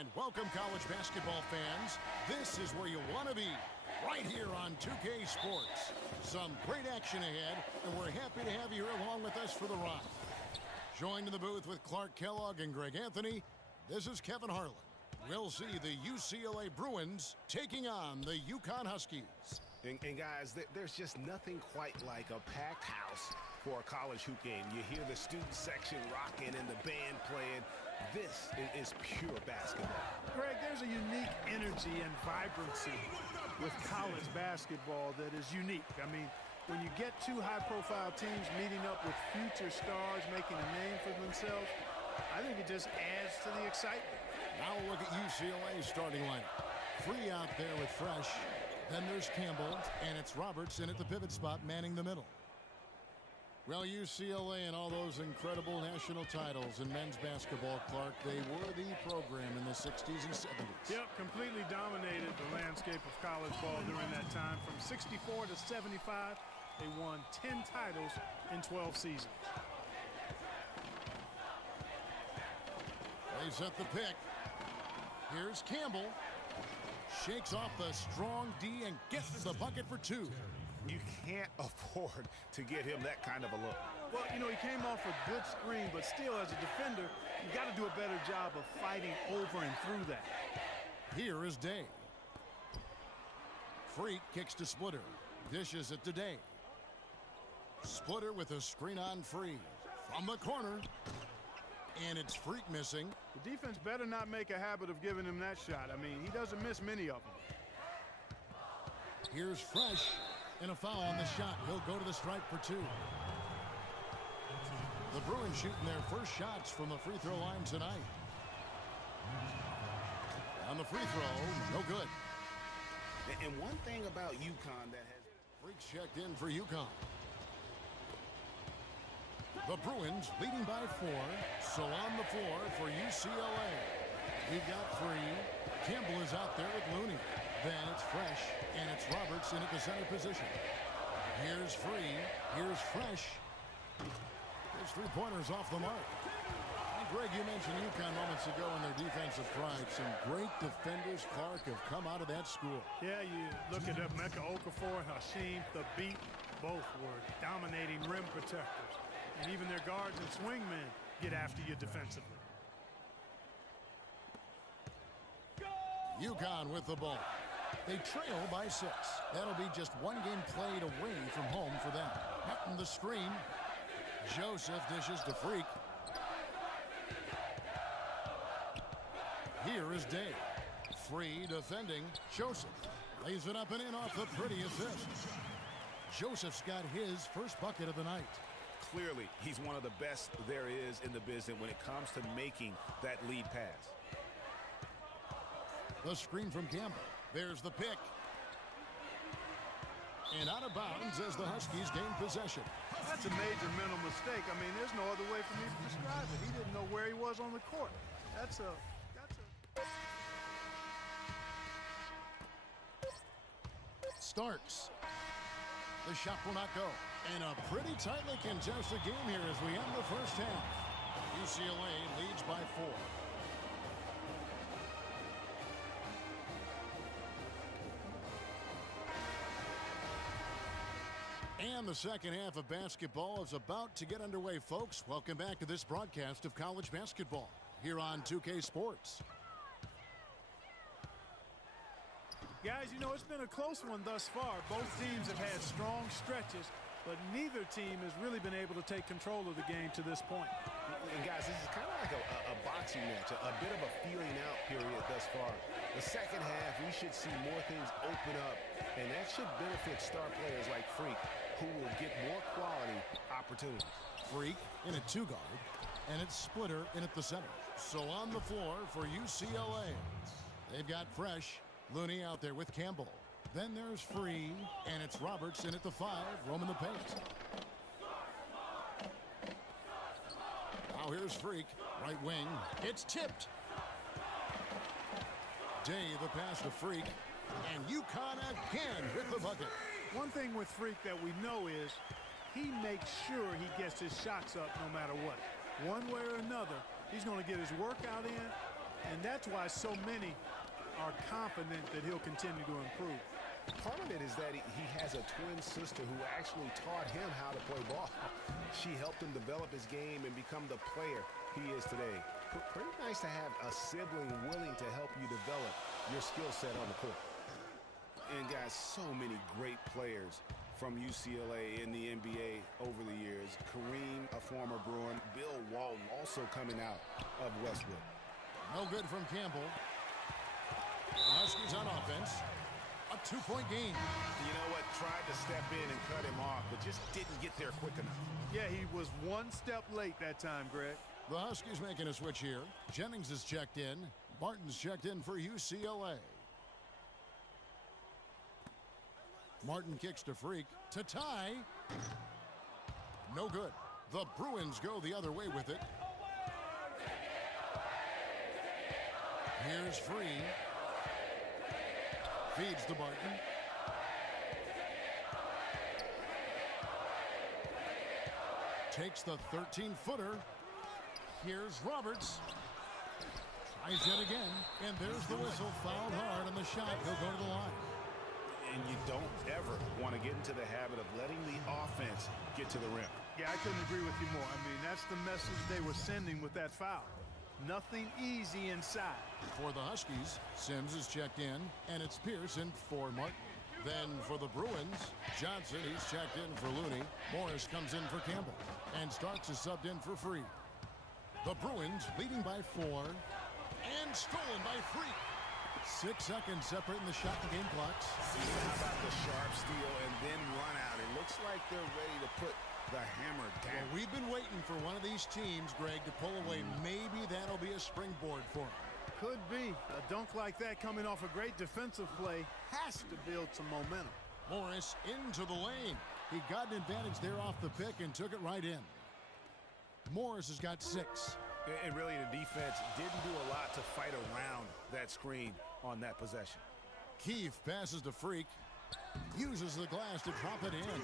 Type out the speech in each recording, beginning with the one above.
And welcome, college basketball fans. This is where you want to be, right here on 2K Sports. Some great action ahead, and we're happy to have you here along with us for the ride. Joined in the booth with Clark Kellogg and Greg Anthony, this is Kevin Harlan. We'll see the UCLA Bruins taking on the UConn Huskies. And guys, there's just nothing quite like a packed house for a college hoop game. You hear the student section rocking and the band playing. This is pure basketball. Greg, there's a unique energy and vibrancy with college basketball that is unique. I mean, when you get two high-profile teams meeting up with future stars making a name for themselves, I think it just adds to the excitement. Now we'll look at UCLA's starting lineup. Free out there with Fresh. Then there's Campbell, and it's Robertson at the pivot spot manning the middle. Well, UCLA and all those incredible national titles in men's basketball, Clark, they were the program in the 60s and 70s. Yep, completely dominated the landscape of college ball during that time. From 64 to 75, they won 10 titles in 12 seasons. They set the pick. Here's Campbell. Shakes off the strong D and gets the bucket for two. You can't afford to get him that kind of a look. Well, you know, he came off a good screen, but still, as a defender, you got to do a better job of fighting over and through that. Here is Day. Freak kicks to Splitter. Dishes it to Day. Splitter with a screen on Free. From the corner. And it's Freak missing. The defense better not make a habit of giving him that shot. I mean, he doesn't miss many of them. Here's Fresh. And a foul on the shot. He'll go to the stripe for two. The Bruins shooting their first shots from the free throw line tonight. On the free throw, no good. And one thing about UConn that has... Freaks checked in for UConn. The Bruins leading by 4, so on the floor for UCLA. We've got Free. Campbell is out there with Looney. Then it's Fresh, and it's Robertson at the center position. Here's Free. Here's Fresh. There's three-pointers off the mark. And Greg, you mentioned UConn moments ago in their defensive pride. Some great defenders, Clark, have come out of that school. Yeah, you look at Emeka Okafor and Hashim Thabit. Both were dominating rim protectors. And even their guards and swingmen get after you defensively. UConn with the ball. They trail by 6. That'll be just one game played away from home for them. Hutton the screen. Joseph dishes to Freak. Here is Day. Free defending. Joseph lays it up and in off the pretty assist. Joseph's got his first bucket of the night. Clearly, he's one of the best there is in the business when it comes to making that lead pass. The screen from Campbell. There's the pick. And out of bounds as the Huskies gain possession. That's a major mental mistake. I mean, there's no other way for me to describe it. He didn't know where he was on the court. Starks. The shot will not go. And a pretty tightly contested game here as we end the first half. UCLA leads by 4. And the second half of basketball is about to get underway, folks. Welcome back to this broadcast of college basketball here on 2K Sports. Guys, you know, it's been a close one thus far. Both teams have had strong stretches, but neither team has really been able to take control of the game to this point. And guys, this is kind of like a boxing match, a bit of a feeling out period thus far. The second half, we should see more things open up, and that should benefit star players like Freak, who will get more quality opportunities. Freak in a 2-guard, and it's Splitter in at the center. So on the floor for UCLA, they've got Fresh. Looney out there with Campbell. Then there's Free, and it's Robertson at the 5, roaming the paint. Now here's Freak, right wing. It's tipped. Day the pass to Freak, and UConn again with the bucket. One thing with Freak that we know is he makes sure he gets his shots up no matter what. One way or another, he's going to get his workout in, And that's why so many are confident that he'll continue to improve. Part of it is that he has a twin sister who actually taught him how to play ball. She helped him develop his game and become the player he is today. Pretty nice to have a sibling willing to help you develop your skill set on the court. And guys, so many great players from UCLA in the NBA over the years. Kareem, a former Bruin. Bill Walton also coming out of Westwood. No good from Campbell. The Huskies on offense. A 2-point game. You know what? Tried to step in and cut him off, but just didn't get there quick enough. Yeah, he was one step late that time, Greg. The Huskies making a switch here. Jennings is checked in. Martin's checked in for UCLA. Martin kicks to Freak to tie. No good. The Bruins go the other way with it. Here's Free. Feeds to Barton. Takes the 13-footer. Here's Roberts. Tries yet again. And there's the whistle. Fouled hard on the shot. He'll go to the line. And you don't ever want to get into the habit of letting the offense get to the rim. Yeah, I couldn't agree with you more. I mean, that's the message they were sending with that foul. Nothing easy inside. For the Huskies, Sims is checked in, and it's Pearson for Martin. Then for the Bruins, Johnson, he's checked in for Looney. Morris comes in for Campbell, and Starks is subbed in for Free. The Bruins leading by 4, and stolen by Free. 6 seconds separating the shot and game clocks. How about the sharp steal and then run out? It looks like they're ready to put the hammer down. Well, we've been waiting for one of these teams, Greg, to pull away. Maybe that'll be a springboard for them. Could be. A dunk like that coming off a great defensive play has to build some momentum. Morris into the lane. He got an advantage there off the pick and took it right in. Morris has got 6. And really, the defense didn't do a lot to fight around that screen on that possession. Keefe passes to Freak. Uses the glass to drop it in.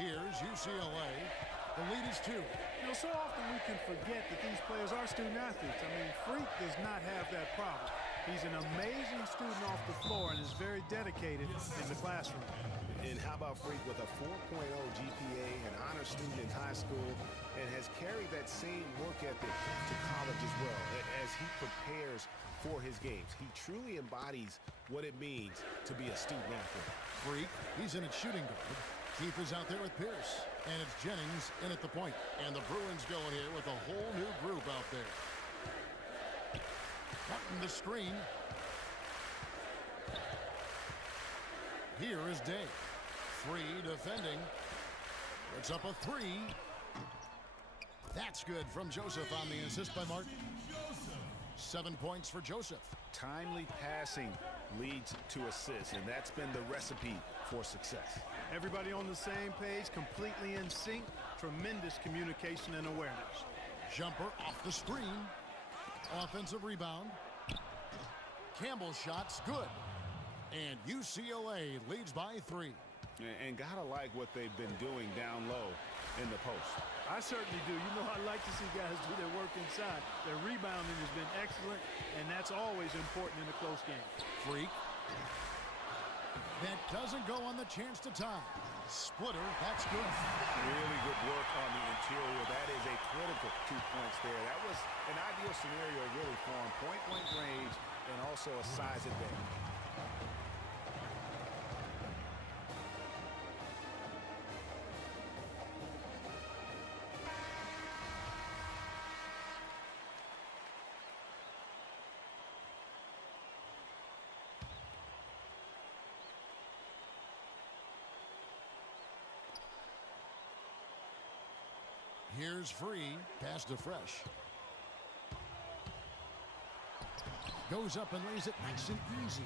Here's UCLA. The lead is 2. You know, so often we can forget that these players are student athletes. I mean, Freak does not have that problem. He's an amazing student off the floor and is very dedicated in the classroom. And how about Freak with a 4.0 GPA, an honor student in high school, and has carried that same work ethic to college as well as he prepares for his games. He truly embodies what it means to be a student athlete. Freak, he's in at shooting guard. Keefe is out there with Pierce. And it's Jennings in at the point. And the Bruins go here with a whole new group out there. Cutting the screen. Here is Day. Free defending. It's up a 3. That's good from Joseph on the assist by Martin. 7 points for Joseph. Timely passing leads to assists, and that's been the recipe for success. Everybody on the same page, completely in sync. Tremendous communication and awareness. Jumper off the screen. Offensive rebound. Campbell's shot's good. And UCLA leads by 3. And gotta like what they've been doing down low in the post. I certainly do. You know, I like to see guys do their work inside. Their rebounding has been excellent, and that's always important in a close game. Freak. That doesn't go on the chance to tie. Splitter, that's good. Really good work on the interior. That is a critical 2 points there. That was an ideal scenario really for him. Point-blank range and also a size advantage. Here's Free. Pass to Fresh. Goes up and lays it nice and easy.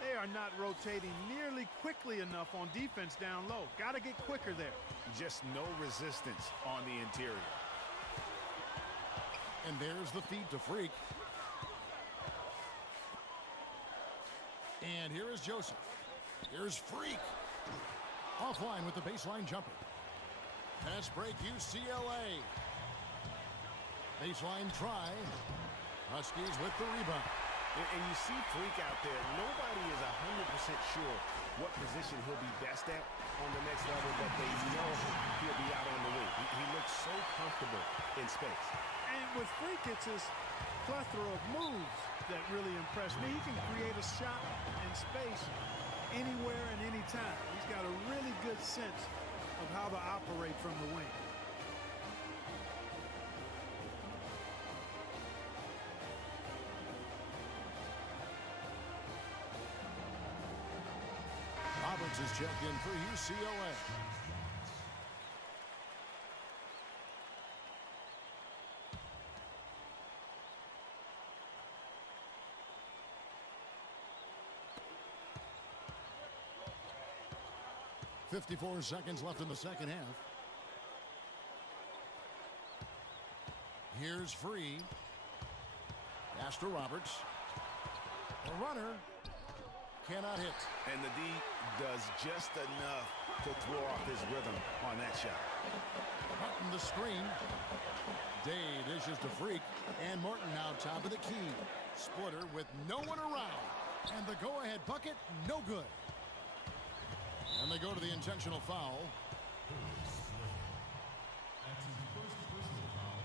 They are not rotating nearly quickly enough on defense down low. Got to get quicker there. Just no resistance on the interior. And there's the feed to Freak. And here is Joseph. Here's Freak. Offline with the baseline jumper. Fast break UCLA. Baseline try. Huskies with the rebound. And you see Freak out there. Nobody is 100% sure what position he'll be best at on the next level, but they know he'll be out on the wing. He looks so comfortable in space. And with Freak, it's his plethora of moves that really impress me. He can create a shot in space anywhere and anytime. He's got a really good sense of how to operate from the wing. Roberts is checked in for UCLA. .54 seconds left in the second half. Here's Free. Pass to Roberts. The runner cannot hit. And the D does just enough to throw off his rhythm on that shot. Martin the screen. Day dishes to Freak. And Morton now top of the key. Splitter with no one around. And the go-ahead bucket, no good. And they go to the intentional foul. That's his first personal foul.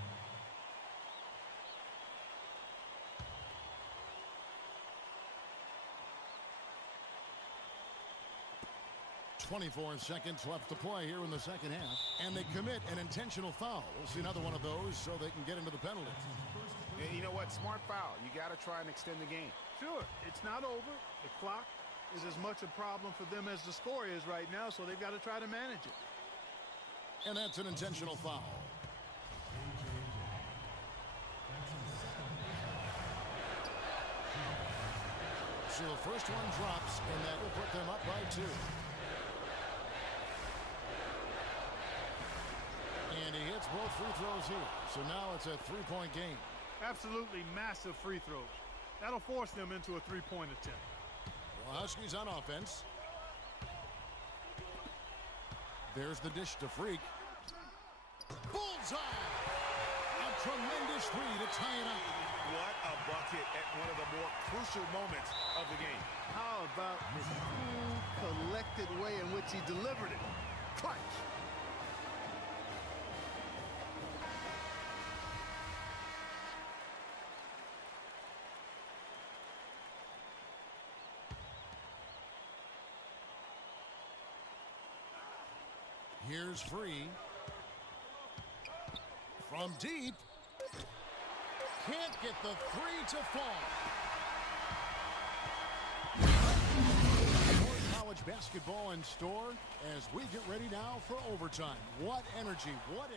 24 seconds left to play here in the second half. And they commit an intentional foul. We'll see another one of those so they can get into the penalty. And you know what? Smart foul. You got to try and extend the game. Sure, it's not over. The clock is as much a problem for them as the score is right now, so they've got to try to manage it. And that's an intentional foul. So the first one drops, and that will put them up by 2. And he hits both free throws here. So now it's a 3-point game. Absolutely massive free throws. That'll force them into a 3-point attempt. Well, Huskies on offense. There's the dish to Freak. Bullseye! A tremendous three to tie it up. What a bucket at one of the more crucial moments of the game. How about the cool, collected way in which he delivered it? Clutch! Here's Free. From deep. Can't get the three to fall. More college basketball in store as we get ready now for overtime. What energy, what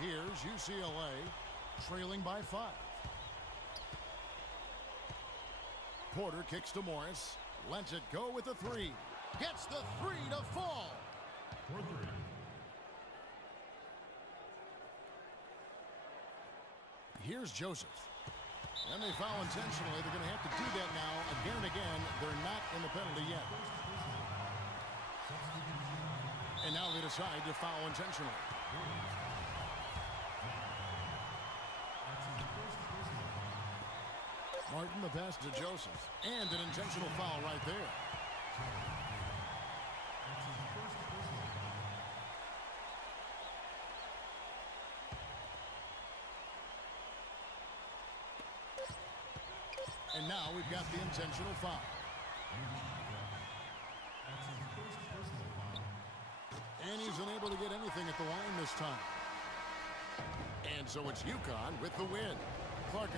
Here's UCLA trailing by 5. Porter kicks to Morris. Lets it go with the 3. Gets the 3 to fall. For 3. Here's Joseph. And they foul intentionally. They're going to have to do that now again and again. They're not in the penalty yet. And now they decide to foul intentionally. Martin the pass to Joseph. And an intentional foul right there. And now we've got the intentional foul. And he's unable to get anything at the line this time. And so it's UConn with the win. Clark